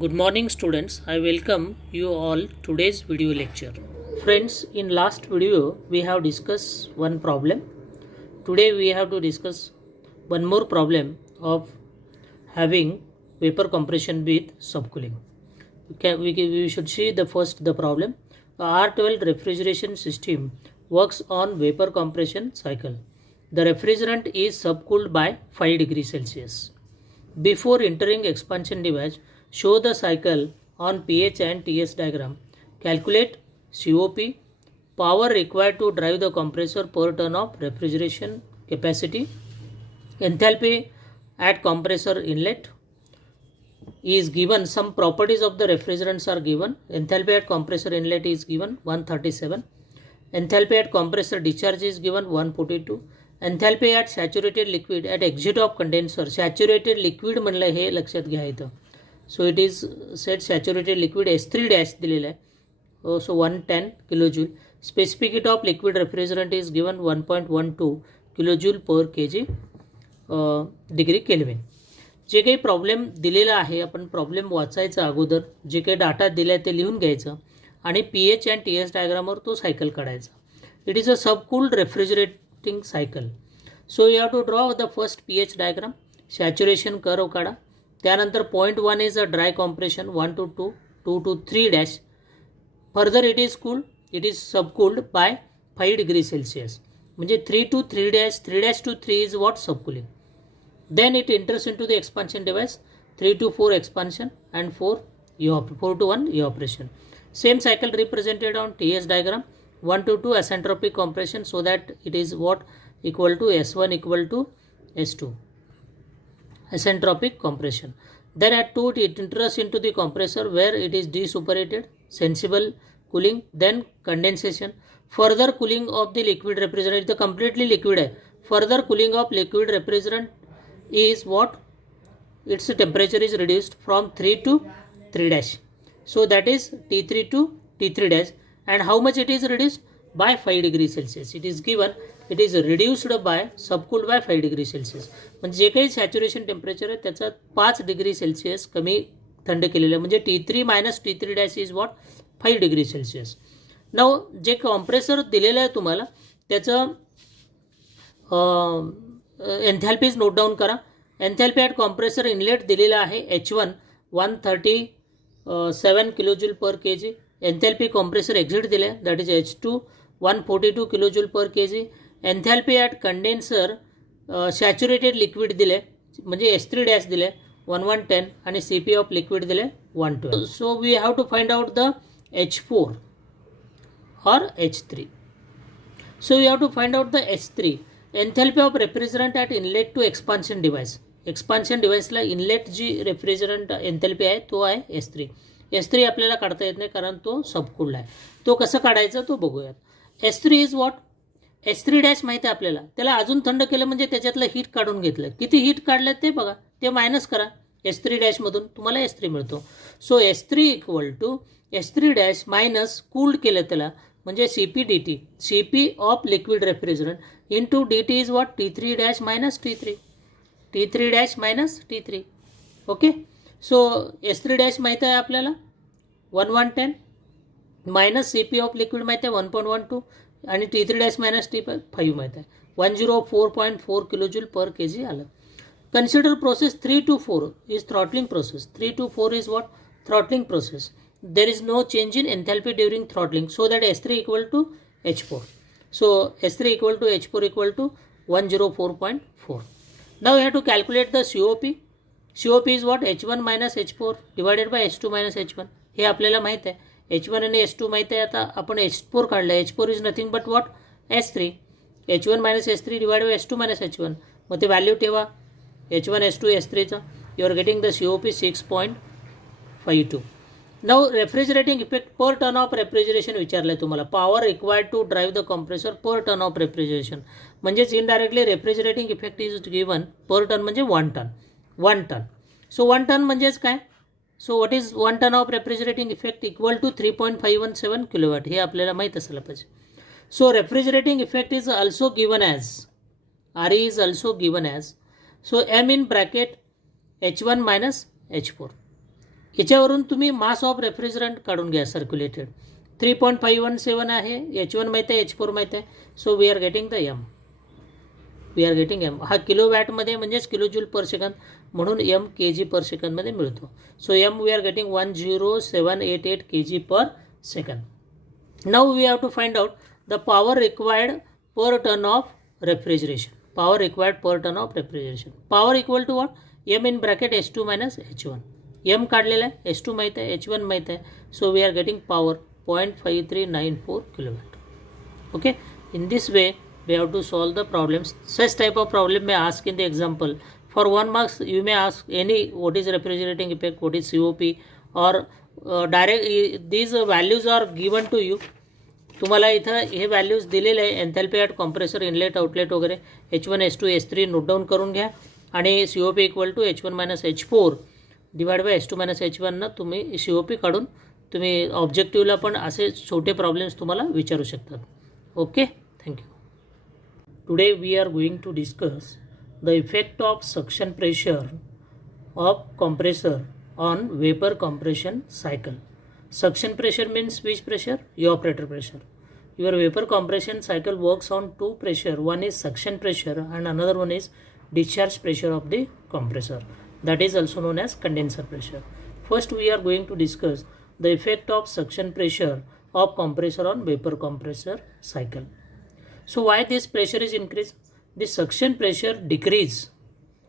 Good morning students, I welcome you all today's video lecture. Friends, in last video we have discussed one problem. Today we have to discuss one more problem of having vapor compression with subcooling. We should see the problem. A R12 refrigeration system works on vapor compression cycle. The refrigerant is subcooled by 5 degrees Celsius. Before entering expansion device, show the cycle on pH and TS diagram. Calculate COP, power required to drive the compressor per ton of refrigeration capacity. Enthalpy at compressor inlet is given. Some properties of the refrigerants are given. Enthalpy at compressor inlet is given 137. Enthalpy at compressor discharge is given 142. एन्थॅल्पी at saturated liquid at exit of condenser. Saturated liquid म्हणलं हे लक्षात घ्या इथं. सो it is set saturated liquid S3 dash दिलेलं आहे. सो 110 kilojoule. Specific heat of liquid refrigerant is given 1.12 kilojoule per kg degree kelvin. जे काही problem दिलेला आहे आपण प्रॉब्लेम वाचायचा अगोदर, जे काही डाटा दिला आहे ते लिहून घ्यायचं आणि pH अँड TS डायग्रामवर तो सायकल काढायचा. It is a subcooled refrigerating cycle. So you have to draw the first pH diagram, saturation curve काढा. त्यानंतर point 1 is a dry compression 1 to 2, 2 to 3 dash. Further it is cooled, it is subcooled by 5 degrees Celsius. म्हणजे 3 to 3 dash, 3 dash to 3 is what subcooling. Then it enters into the expansion device, 3 to 4 expansion and 4 to 1 evaporation. Same cycle represented on TS diagram. 1 to 2 asentropic compression, so that it is what equal to S1 equal to S2, asentropic compression. Then at 2 it enters into the compressor where it is desuperated, sensible cooling, then condensation, further cooling of the liquid refrigerant. The completely liquid hai. Further cooling of liquid refrigerant is what, its temperature is reduced from 3 to 3 dash, so that is T3 to T3 dash. And how much it is reduced? By 5 degrees Celsius. It is given, it is reduced by, subcooled by 5 degrees Celsius. म्हणजे जे काही saturation temperature आहे त्याचा 5 degree Celsius कमी थंड केलेलं आहे. म्हणजे T3 minus T3 dash is what 5 degree Celsius. Now J compressor दिलेलं आहे तुम्हाला त्याचं एन्थॅल्पीज नोट डाऊन करा. एन्थॅल्पी ॲट कॉम्प्रेसर इनलेट दिलेला आहे H1 137 kilojoule per kg. एन्थॅल्पी compressor exit दिले, that is H2 142 kilojoule per kg. एन्थॅल्पी at condenser saturated liquid दिले म्हणजे S3 डॅश दिले 1110 आणि CP ऑफ लिक्विड दिले 112. So we have to find out the H4 और H3. So we have to find out the H3. Enthalpy of refrigerant at inlet to expansion device. Expansion डिव्हाइसला inlet जी refrigerant enthalpy आहे तो आहे S3. S3 आपल्याला काढता येत नाही कारण तो सबकूल्ड आहे. तो कसं काढायचा तो बघूयात. S3 is what, S3 dash माहिती आहे आपल्याला. त्याला अजून थंड केलं म्हणजे त्याच्यातलं हीट काढून घेतलं. किती हीट काढलं ते बघा, ते मायनस करा S3 डॅशमधून तुम्हाला S3 मिळतो. So S3 equal to S3 dash minus cooled केलं त्याला म्हणजे CP dt, CP of liquid refrigerant into dt is what T3 dash minus T3, T3 dash minus T3. Okay. So S3 dash माहीत आहे आपल्याला 1110 minus CP of liquid माहीत आहे 1.12 आणि T3 dash minus T5 माहीत आहे 104.4 किलोजूल पर kg आलं. Consider process 3 to 4 is throttling process. 3 to 4 is what throttling process. There is no change in enthalpy during throttling, so that S3 equal to H4. So S3 equal to H4 equal to 104.4. Now you have to calculate the COP. COP is what H1 minus H4 divided by H2 minus H1. हे आपल्याला माहीत आहे. H1 आणि H2 माहीत आहे. आता आपण H4 काढलं. H4 is nothing but what S3. H1 minus S3 divided by H2 minus H1. मग ते व्हॅल्यू ठेवा H1 S2 S3चं. You are getting the COP 6.52. Now refrigerating effect per ton of refrigeration विचारलं आहे तुम्हाला. Power required to drive the compressor per ton of refrigeration. म्हणजेच indirectly refrigerating effect is given per ton म्हणजे 1 ton. 1 ton. सो 1 ton म्हणजेच काय. So what is 1 ton of refrigerating effect equal to 3.517 kilowatt. हे आपल्याला माहीत असायला पाहिजे. So refrigerating effect is also given as, RE is also given as, so M in bracket H1 minus H4. याच्यावरून तुम्ही mass of refrigerant काढून घ्या circulated. 3.517 आहे, H1 माहीत आहे, H4 माहीत आहे. So we are getting the M. हा किलो वॅटमध्ये म्हणजेच किलो जूल पर सेकंद, म्हणून एम के जी पर सेकंदमध्ये मिळतो. So M we are getting 10788 kg per second. Now we have to find out the power required per ton of refrigeration. Power required per ton of refrigeration. Power equal to what? M in bracket H2 minus H1. M काढलेला आहे, H2 माहीत आहे, H1 माहीत आहे. So we are getting power 0.5394 kilowatt. Okay. In this way we have to solve the problems. Such type of problem may ask in the example. For 1 marks you may ask any what is refrigerating effect, what is COP, or direct these values are given to you. तुम्हाला इथं हे values दिलेले आहे. एन्थॅल्पी at compressor, inlet, outlet वगैरे H1 H2 H3 note down करून घ्या. आणि COP equal to H1 minus H4 divide by H2 minus H1 न तुम्ही COP काढून तुम्ही ऑब्जेक्टिव्हला पण असे छोटे प्रॉब्लेम्स तुम्हाला विचारू शकतात. Okay, thank you. Today we are going to discuss the effect of suction pressure of compressor on vapour compression cycle. Suction pressure means which pressure? Evaporator pressure. Your vapor compression cycle works on two pressure. One is suction pressure and another one is discharge pressure of the compressor. That is also known as condenser pressure. First we are going to discuss the effect of suction pressure of compressor on vapor compressor cycle. So why this pressure is increased? The suction pressure decrease.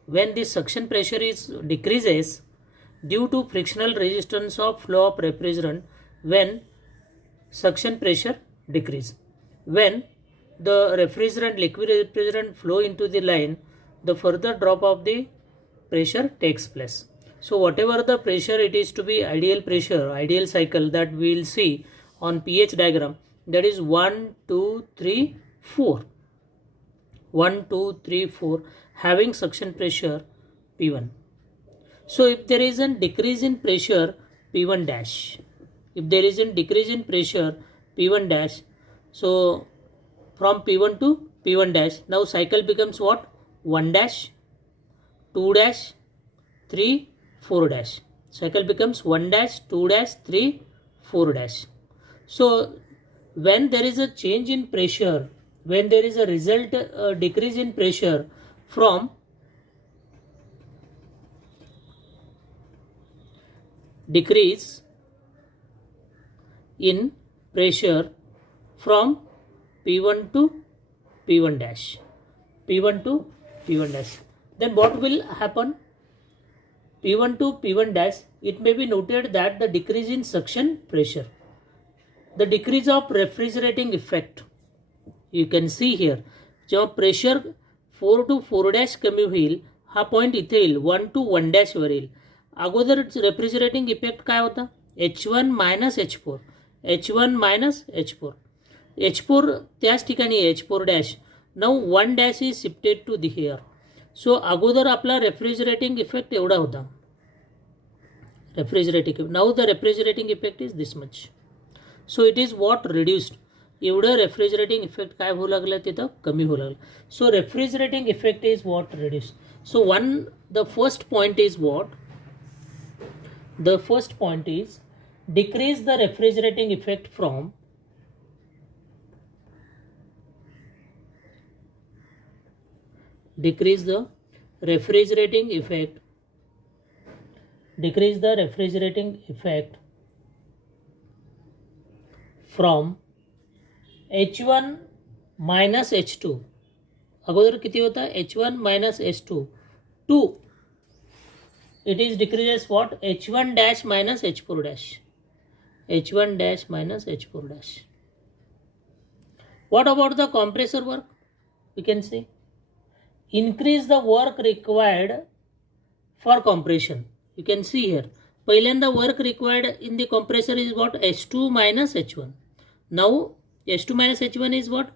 When the suction pressure is decreases due to frictional resistance of flow of refrigerant when suction pressure decrease. When the refrigerant, liquid refrigerant flow into the line, the further drop of the pressure takes place. So whatever the pressure it is to be ideal pressure, ideal cycle that we will see on pH diagram, that is 1, 2, 3, 4. 1, 2, 3, 4 having suction pressure P1. So if there is a decrease in pressure P1 dash, if there is a decrease in pressure P1 dash, so from P1 to P1 dash, now cycle becomes what? 1 dash, 2 dash, 3, 4 dash. Cycle becomes 1 dash, 2 dash, 3, 4 dash. So when there is a change in pressure, when there is a result decrease in pressure from decrease in pressure from P1 to P1 dash, P1 to P1 dash, then what will happen? P1 to P1 dash, it may be noted that the decrease in suction pressure, the decrease of refrigerating effect, you can see here. जेव्हा pressure 4 to 4 dash कमी होईल, हा point इथे येईल, 1 to 1 dash वर येईल. अगोदर refrigerating effect काय होता? H1 minus H4, H1 minus H4, H4 त्याच ठिकाणी H4 dash. Now 1 dash is shifted to the here. So अगोदर आपला रेफ्रिजरेटिंग इफेक्ट एवढा होता, refrigerating. Now the refrigerating effect is this much. So it is what reduced. एवढं refrigerating effect काय होऊ लागलं, तिथं कमी होऊ लागलं. So refrigerating effect is what reduce. So the first point is what? The first point is decrease the refrigerating effect from decrease the refrigerating effect from H1 minus H2. अगोदर किती होता? H1 minus H2 to it is decreases what? H1 dash minus H4 dash, H1 dash minus H4 dash. What about the compressor work? We can say increase the work required for compression. You can see here, पहिल्यांदा work required in the compressor is what? H2 minus H1. Now H2 minus H1 is what?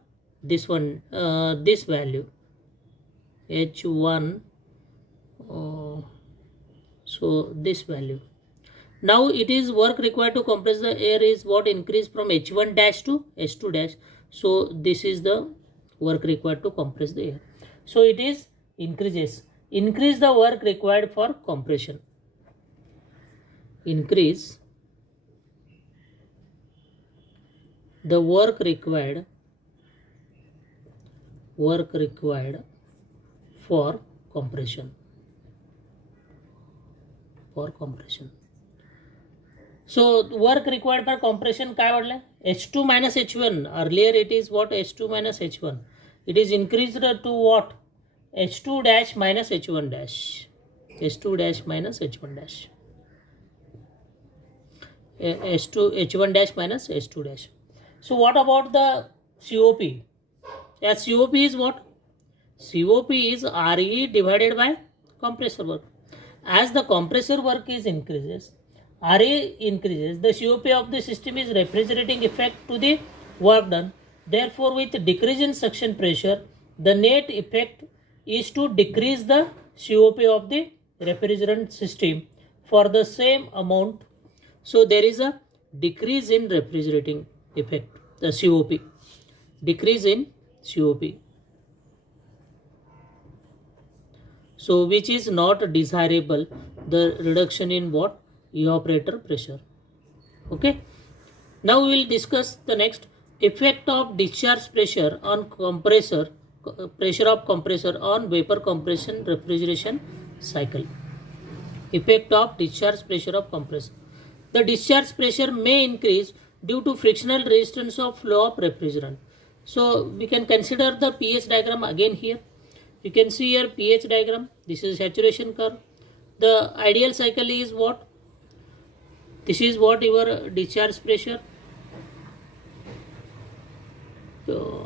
This one, this value H1. So this value. Now it is work required to compress the air is what? Increase from H1 dash to H2 dash. So this is the work required to compress the air. So it is increase the work required for compression. increase the work required for compression. So work required for compression काय वाढलं? H2 minus H1. Earlier it is what? H2 minus H1. It is increased to what? H2 dash minus H1 dash. H2 dash minus H1 dash. H1 dash minus H2 dash. So what about the COP? As COP is what? COP is RE divided by compressor work. As the compressor work is increases, RE increases, the COP of the system is refrigerating effect to the work done. Therefore, with decrease in suction pressure, the net effect is to decrease the COP of the refrigerant system for the same amount. So there is a decrease in refrigerating effect, the COP, decrease in COP. So which is not desirable, the reduction in what? Evaporator pressure. Okay. Now we will discuss the next effect of discharge pressure on compressor, pressure of compressor on vapor compression refrigeration cycle. Effect of discharge pressure of compressor. The discharge pressure may increase due to frictional resistance of flow of refrigerant. So we can consider the pH diagram again here. You can see here pH diagram. This is saturation curve. The ideal cycle is what? This is what your discharge pressure. So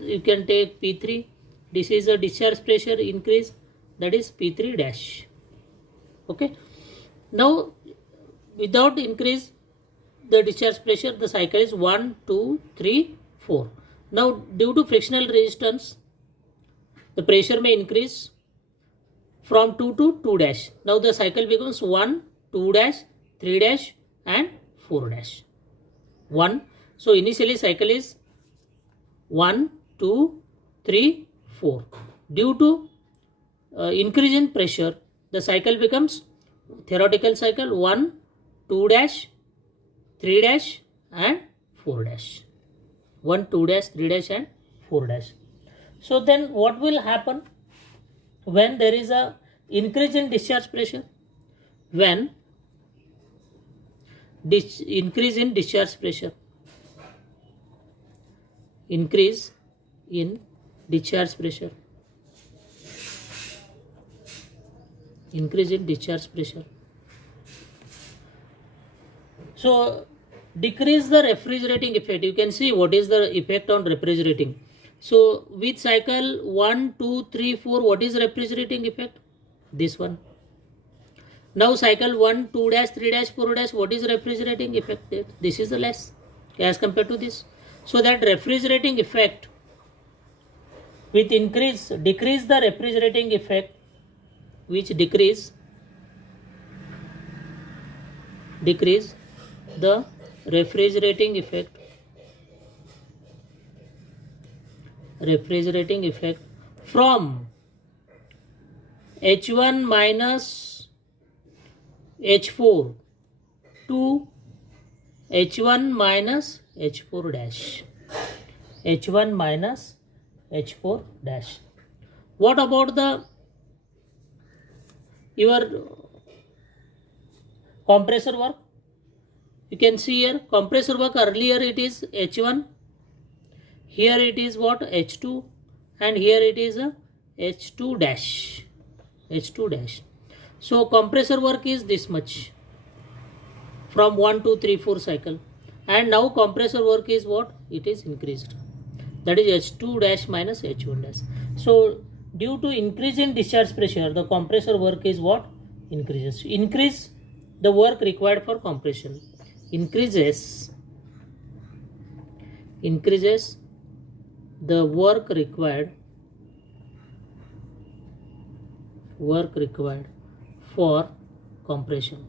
you can take P3. This is a discharge pressure increase, that is P3 dash. Okay. Now without increase the discharge pressure, the cycle is 1, 2, 3, 4. Now due to frictional resistance, the pressure may increase from 2 to 2 dash. Now the cycle becomes 1, 2 dash, 3 dash and 4 dash. 1. So initially cycle is 1, 2, 3, 4. Due to increase in pressure, the cycle becomes theoretical cycle 1, 2 dash, 3 dash and 4 dash. 1, 2 dash, 3 dash and 4 dash. So then what will happen when there is a increase in discharge pressure? When increase in discharge pressure, increase in discharge pressure, increase in discharge pressure. So decrease the refrigerating effect. You can see what is the effect on refrigerating. So with cycle 1, 2, 3, 4, what is refrigerating effect? This one. Now cycle 1, 2 dash, 3 dash, 4 dash, what is refrigerating effect? This is the less as compared to this. So that refrigerating effect with decrease the refrigerating effect, which decrease the refrigerating effect from H1 minus H4 to H1 minus H4 dash. H1 minus H4 dash. What about your compressor work? You can see here compressor work, earlier it is H1, here it is what? H2 and here it is a H2 dash. H2 dash. So compressor work is this much from 1, 2, 3, 4 cycle, and now compressor work is what? It is increased, that is H2 dash minus H1 dash. So due to increase in discharge pressure, the compressor work is what? Increases. Increase the work required for compression. Increases the work required for compression.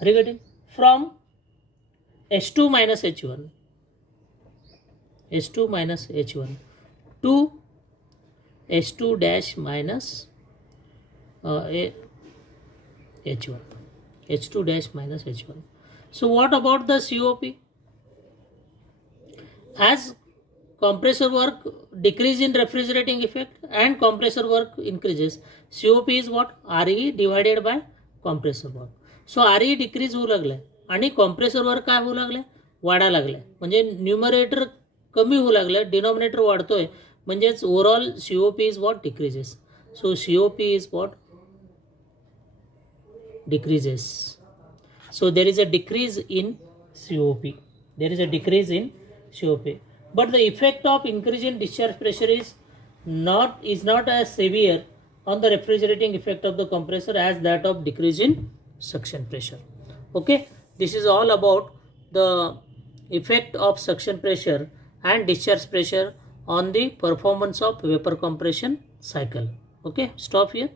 Are you getting? From H2 minus H1 to H2 dash minus H1, H2 dash minus H1. So what about the COP? As compressor work decrease in refrigerating effect and compressor work increases, COP is what? RE divided by compressor work. So RE decrease होऊ लागलाय आणि compressor work काय होऊ लागलाय? वाढायला लागलाय. म्हणजे numerator कमी होऊ लागलाय, डिनॉमिनेटर वाढतोय, म्हणजेच overall COP is what? Decreases. So COP is what? decreases. So there is a decrease in COP. There is a decrease in COP. But the effect of increase in discharge pressure is not as severe on the refrigerating effect of the compressor as that of decrease in suction pressure. Okay, this is all about the effect of suction pressure and discharge pressure on the performance of vapor compression cycle. Okay, stop here.